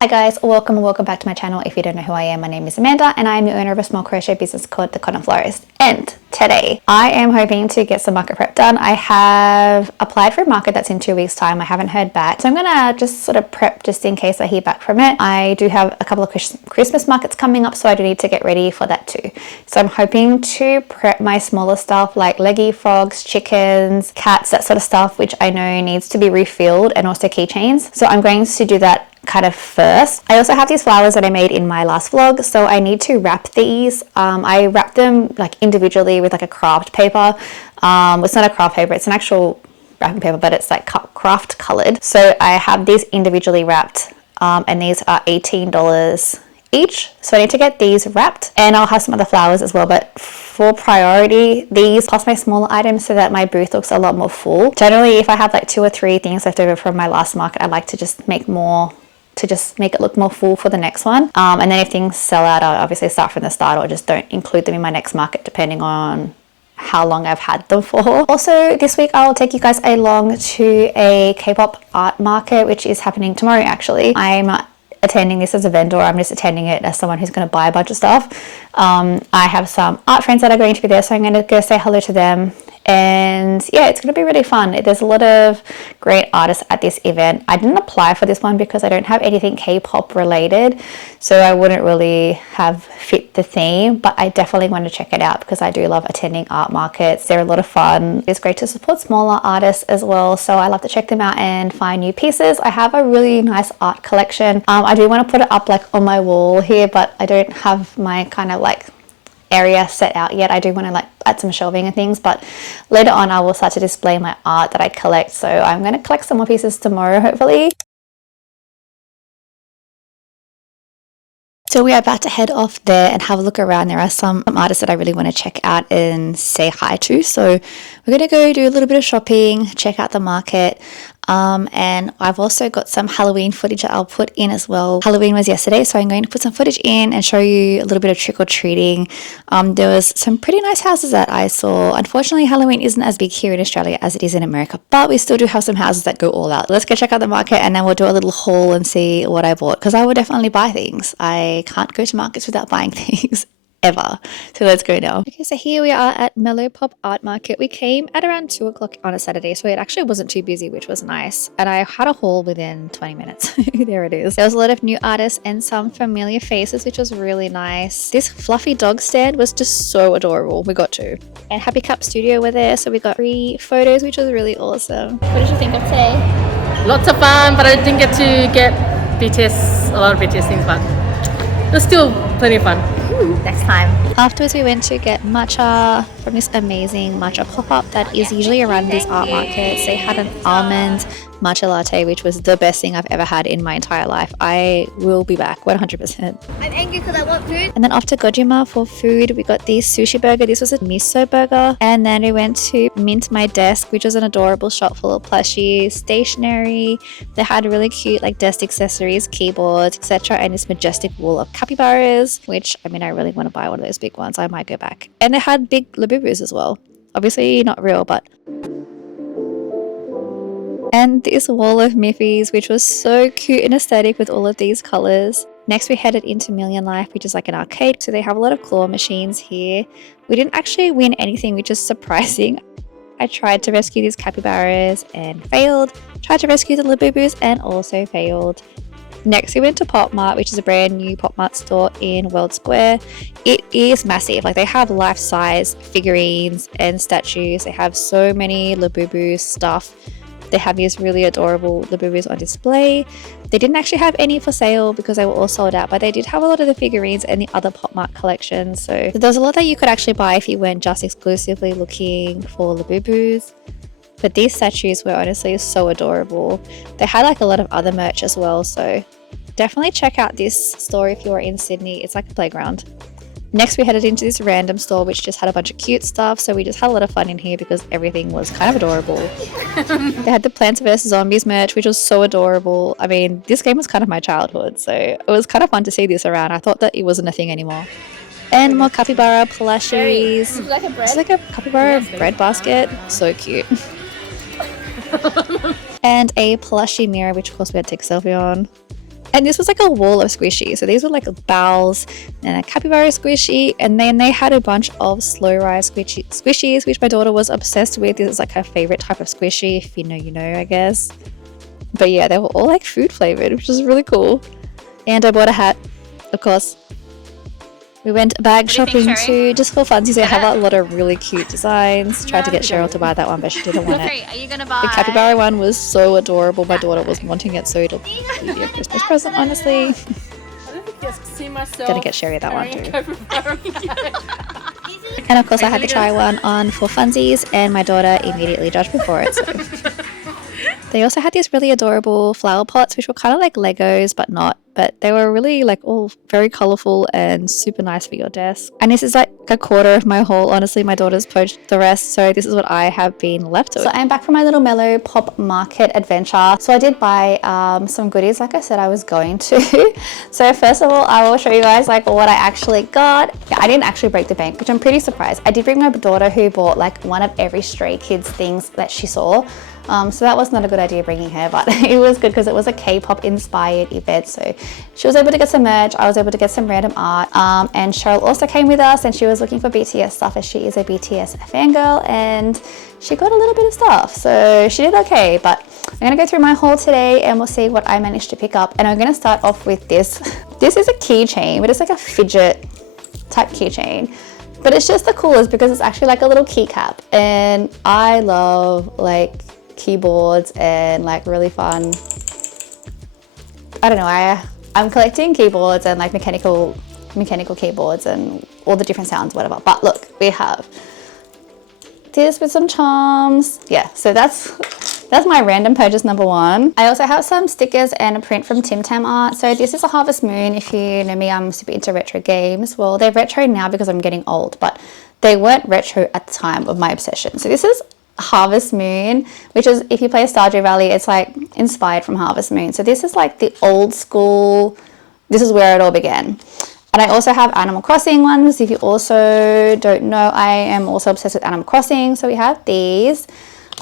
Hi guys, welcome back to my channel. If you don't know who I am, my name is Amanda and I am the owner of a small crochet business called The Cotton Florist. And today I am hoping to get some market prep done. I have applied for a market that's in 2 weeks time. I haven't heard back, so I'm gonna just sort of prep just in case I hear back from it. I do have a couple of Christmas markets coming up, so I do need to get ready for that too. So I'm hoping to prep my smaller stuff like leggy frogs, chickens, cats, that sort of stuff, which I know needs to be refilled, and also keychains. So I'm going to do that kind of first. I also have these flowers that I made in my last vlog, so I need to wrap these. I wrap them like individually with like a craft paper. It's not a craft paper, it's an actual wrapping paper, but it's like craft colored. So I have these individually wrapped, and these are $18 each. So I need to get these wrapped, and I'll have some other flowers as well, but for priority, these plus my smaller items so that my booth looks a lot more full. Generally, if I have like 2 or 3 things left over from my last market, I like to just make more, to just make it look more full for the next one. And then if things sell out, I'll obviously start from the start or just don't include them in my next market depending on how long I've had them for. Also, this week I'll take you guys along to a Kpop art market, which is happening tomorrow actually. I'm attending this as a vendor. I'm just attending it as someone who's going to buy a bunch of stuff. I have some art friends that are going to be there, so I'm going to go say hello to them. And yeah, it's going to be really fun. There's a lot of great artists at this event. I didn't apply for this one because I don't have anything K-pop related, so I wouldn't really have fit the theme, but I definitely want to check it out because I do love attending art markets. They're a lot of fun. It's great to support smaller artists as well, so I love to check them out and find new pieces. I have a really nice art collection. I do want to put it up like on my wall here, but I don't have my kind of like area set out yet. I do want to like add some shelving and things, but later on I will start to display my art that I collect. So I'm going to collect some more pieces tomorrow, hopefully. So we are about to head off there and have a look around. There are some artists that I really want to check out and say hi to. So we're going to go do a little bit of shopping, check out the market. And I've also got some Halloween footage that I'll put in as well. Halloween was yesterday, so I'm going to put some footage in and show you a little bit of trick-or-treating. There was some pretty nice houses that I saw. Unfortunately, Halloween isn't as big here in Australia as it is in America, but we still do have some houses that go all out. Let's go check out the market and then we'll do a little haul and see what I bought, because I will definitely buy things. I can't go to markets without buying things. Ever. So let's go now. Okay, so here we are at Mellow Pop Art Market. We came at around 2 o'clock on a Saturday, so it actually wasn't too busy, which was nice. And I had a haul within 20 minutes. There it is. There was a lot of new artists and some familiar faces, which was really nice. This fluffy dog stand was just so adorable. We got 2. And Happy Cup Studio were there, so we got 3 photos, which was really awesome. What did you think of today? Lots of fun, but I didn't get to get BTS, a lot of BTS things, but it was still plenty of fun. Next time. Afterwards, we went to get matcha from this amazing matcha pop-up that is usually around these art markets. They had an almond matcha latte, which was the best thing I've ever had in my entire life. I will be back 100%. I'm angry because I want food. And then off to Gojima for food. We got the sushi burger. This was a miso burger. And then we went to Mint My Desk, which was an adorable shop full of plushies, stationery. They had really cute like desk accessories, keyboards, etc. And this majestic wall of capybaras, which I mean, I really want to buy one of those big ones. I might go back. And they had big labubus as well. Obviously not real, but... And this wall of Miffies, which was so cute and aesthetic with all of these colors. Next, we headed into Million Life, which is like an arcade. So they have a lot of claw machines here. We didn't actually win anything, which is surprising. I tried to rescue these capybaras and failed. Tried to rescue the labubus and also failed. Next, we went to Pop Mart, which is a brand new Pop Mart store in World Square. It is massive. Like, they have life-size figurines and statues. They have so many Labubu stuff. They have these really adorable Labubus on display. They didn't actually have any for sale because they were all sold out, but they did have a lot of the figurines and the other Pop Mart collections. So there's a lot that you could actually buy if you weren't just exclusively looking for Labubus. But these statues were honestly so adorable. They had like a lot of other merch as well, so definitely check out this store if you're in Sydney. It's like a playground. Next, we headed into this random store which just had a bunch of cute stuff, so we just had a lot of fun in here because everything was kind of adorable. They had the Plants vs Zombies merch, which was so adorable. I mean, this game was kind of my childhood, so it was kind of fun to see this around. I thought that it wasn't a thing anymore. And more capybara plushies. It's like a capybara bread basket. So cute. And a plushie mirror, which of course we had to take a selfie on. And this was like a wall of squishies. So these were like bowls and a capybara squishy. And then they had a bunch of slow rise squishies, which my daughter was obsessed with. This is like her favorite type of squishy. If you know, you know, I guess. But yeah, they were all like food flavored, which was really cool. And I bought a hat, of course. We went bag shopping too, just for funsies. They have a lot of really cute designs. Tried to get Cheryl to buy that one, but she didn't want it. Are you gonna buy? The capybara one was so adorable. My daughter was wanting it, so it'll be a Christmas present, honestly. I don't think I see myself. Gonna get Sherry that one too. Capybara. And of course, I had to try one on for funsies, and my daughter immediately judged me for it. So. They also had these really adorable flower pots, which were kind of like Legos, but not. But they were really like all very colorful and super nice for your desk. And this is like a quarter of my haul. Honestly, my daughter's poached the rest, so this is what I have been left with. So I'm back from my little mellow Pop Market adventure. So I did buy some goodies, like I said I was going to. So first of all, I will show you guys like what I actually got. Yeah, I didn't actually break the bank, which I'm pretty surprised. I did bring my daughter, who bought like one of every Stray Kids things that she saw. So that was not a good idea bringing her, but it was good because it was a K-pop inspired event. So she was able to get some merch, I was able to get some random art, and Cheryl also came with us, and she was looking for BTS stuff as she is a BTS fangirl, and she got a little bit of stuff. So she did okay, but I'm gonna go through my haul today and we'll see what I managed to pick up. And I'm gonna start off with this. This is a keychain, but it's like a fidget type keychain. But it's just the coolest because it's actually like a little keycap, and I love like keyboards and like really fun, I don't know, I'm collecting keyboards and like mechanical keyboards and all the different sounds, whatever. But look, we have this with some charms. Yeah, so that's my random purchase number one. I also have some stickers and a print from Tim Tam Art. So this is a Harvest Moon. If you know me, I'm super into retro games. Well, they're retro now because I'm getting old, but they weren't retro at the time of my obsession. So this is Harvest Moon, which is, if you play Stardew Valley, it's like inspired from Harvest Moon. So this is like the old school, this is where it all began. And I also have Animal Crossing ones. If you also don't know, I am also obsessed with Animal Crossing. So we have these.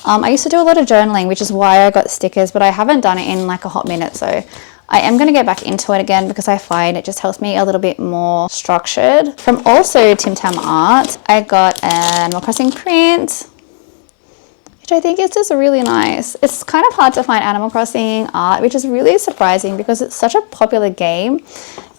I used to do a lot of journaling, which is why I got stickers, but I haven't done it in like a hot minute. So I am going to get back into it again because I find it just helps me a little bit more structured. From also Tim Tam Art, I got an Animal Crossing print, which I think is just really nice. It's kind of hard to find Animal Crossing art, which is really surprising because it's such a popular game,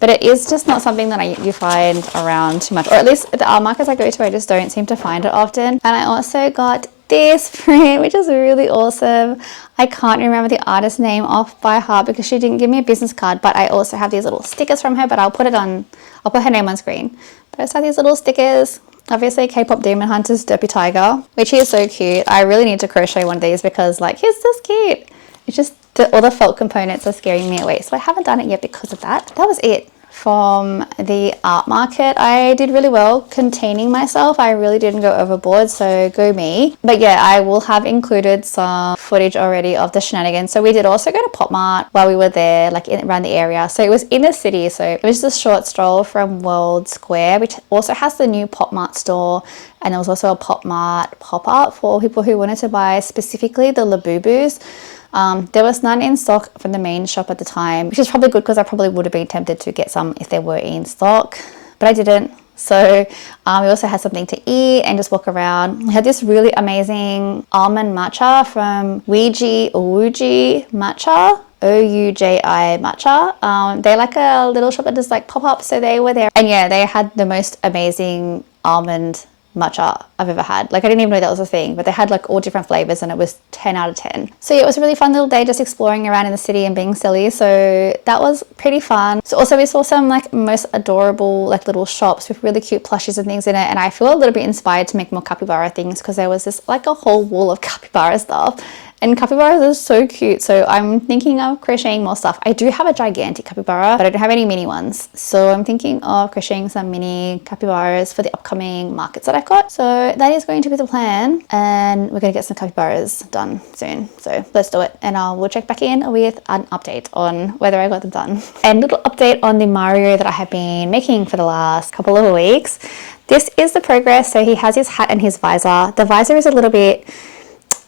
but it is just not something that you find around too much, or at least at the art markets I go to, I just don't seem to find it often. And I also got this print, which is really awesome. I can't remember the artist's name off by heart because she didn't give me a business card, but I also have these little stickers from her, but I'll put her name on screen. But I just have these little stickers. Obviously, Kpop Demon Hunter's Derpy Tiger, which is so cute. I really need to crochet one of these because like, he's just cute. It's just all the felt components are scaring me away. So I haven't done it yet because of that. That was it from the art market. I did really well containing myself. I really didn't go overboard, so go me. But yeah, I will have included some footage already of the shenanigans. So we did also go to Pop Mart while we were there, like around the area. So it was in the city, so it was just a short stroll from World Square, which also has the new Pop Mart store. And there was also a Pop Mart pop-up for people who wanted to buy specifically the Labubus. There was none in stock from the main shop at the time, which is probably good because I probably would have been tempted to get some if they were in stock, but I didn't. So we also had something to eat and just walk around. We had this really amazing almond matcha from Ouiji Matcha. Ouji Matcha. They're like a little shop that does like pop-up, so they were there. And yeah, they had the most amazing almond matcha I've ever had. Like I didn't even know that was a thing, but they had like all different flavors and it was 10 out of 10. So yeah, it was a really fun little day just exploring around in the city and being silly. So that was pretty fun. So also we saw some like most adorable like little shops with really cute plushies and things in it. And I feel a little bit inspired to make more capybara things because there was this like a whole wall of capybara stuff. And capybaras are so cute, so I'm thinking of crocheting more stuff. I do have a gigantic capybara, but I don't have any mini ones. So I'm thinking of crocheting some mini capybaras for the upcoming markets that I've got. So that is going to be the plan, and we're going to get some capybaras done soon. So let's do it, and we'll check back in with an update on whether I got them done. And a little update on the Mario that I have been making for the last couple of weeks. This is the progress. So he has his hat and his visor. The visor is a little bit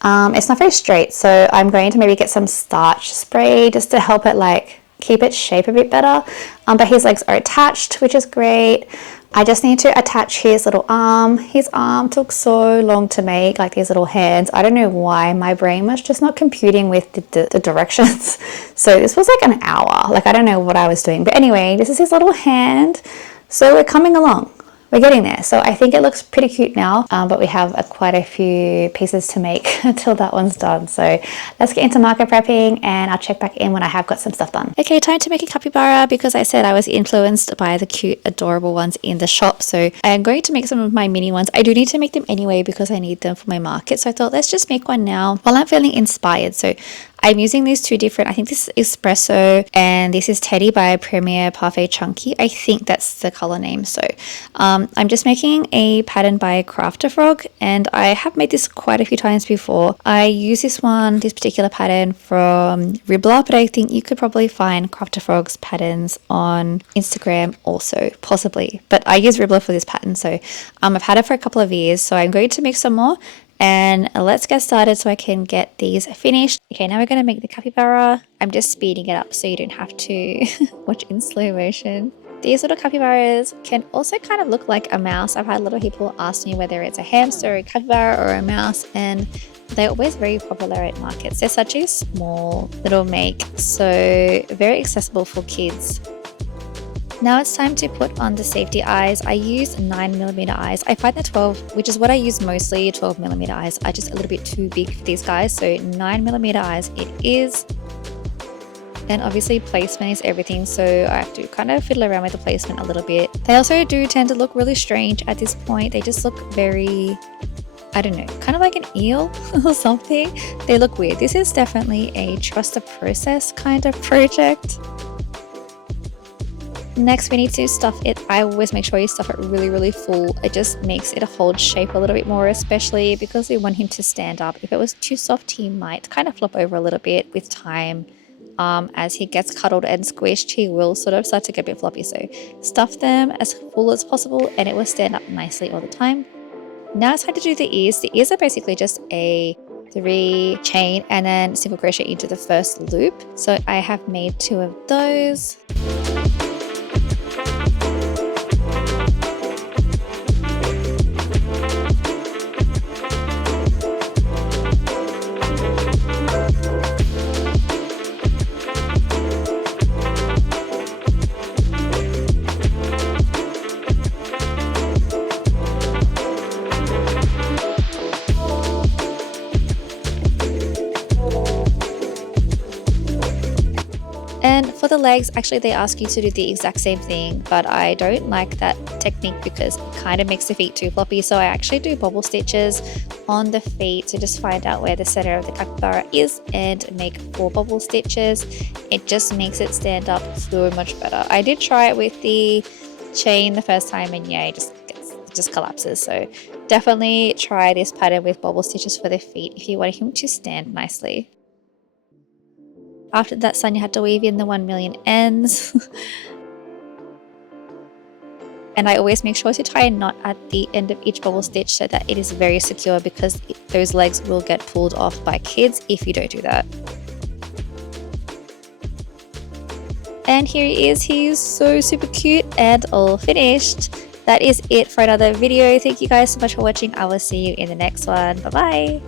it's not very straight, so I'm going to maybe get some starch spray just to help it like keep its shape a bit better. But his legs are attached, which is great. I just need to attach his little arm. His arm took so long to make, like these little hands. I don't know why, my brain was just not computing with the directions. So this was like an hour, like I don't know what I was doing. But anyway, this is his little hand. So we're coming along. We're getting there. So I think it looks pretty cute now, but we have quite a few pieces to make until that one's done. So let's get into market prepping, and I'll check back in when I have got some stuff done. Okay, time to make a capybara, because I said I was influenced by the cute, adorable ones in the shop. So I'm going to make some of my mini ones. I do need to make them anyway because I need them for my market. So I thought let's just make one now while I'm feeling inspired. So I'm using these two different, I think this is Espresso and this is Teddy by Premier Parfait Chunky. I think that's the color name. So I'm just making a pattern by Crafter Frog, and I have made this quite a few times before. I use this particular pattern from Ribbler, but I think you could probably find Crafter Frog's patterns on Instagram also, possibly. But I use Ribbler for this pattern, so I've had it for a couple of years, so I'm going to make some more. And let's get started so I can get these finished. Okay, now we're going to make the capybara. I'm just speeding it up so you don't have to watch in slow motion. These little capybaras can also kind of look like a mouse. I've had a lot of people ask me whether it's a hamster, a capybara, or a mouse, and they're always very popular at markets. They're such a small little make, so very accessible for kids. Now it's time to put on the safety eyes. I use 9mm eyes. I find the 12, which is what I use mostly, 12mm eyes are just a little bit too big for these guys. So 9mm eyes it is. And obviously placement is everything, so I have to kind of fiddle around with the placement a little bit. They also do tend to look really strange at this point. They just look very, I don't know, kind of like an eel or something. They look weird. This is definitely a trust the process kind of project. Next, we need to stuff it. I always make sure you stuff it really full. It just makes it hold shape a little bit more, especially because we want him to stand up. If it was too soft, he might kind of flop over a little bit with time. As he gets cuddled and squished, he will sort of start to get a bit floppy. So stuff them as full as possible and it will stand up nicely all the time. Now it's time to do the ears. The ears are basically just a 3 chain and then single crochet into the first loop. So I have made 2 of those. And for the legs, actually they ask you to do the exact same thing, but I don't like that technique because it kind of makes the feet too floppy. So I actually do bobble stitches on the feet to just find out where the center of the capybara is and make 4 bobble stitches. It just makes it stand up so much better. I did try it with the chain the first time and yeah, it just collapses. So definitely try this pattern with bobble stitches for the feet if you want him to stand nicely. After that, Sonia had to weave in the 1 million ends. And I always make sure to tie a knot at the end of each bobble stitch so that it is very secure, because those legs will get pulled off by kids if you don't do that. And here he is. He's so super cute and all finished. That is it for another video. Thank you guys so much for watching. I will see you in the next one. Bye bye.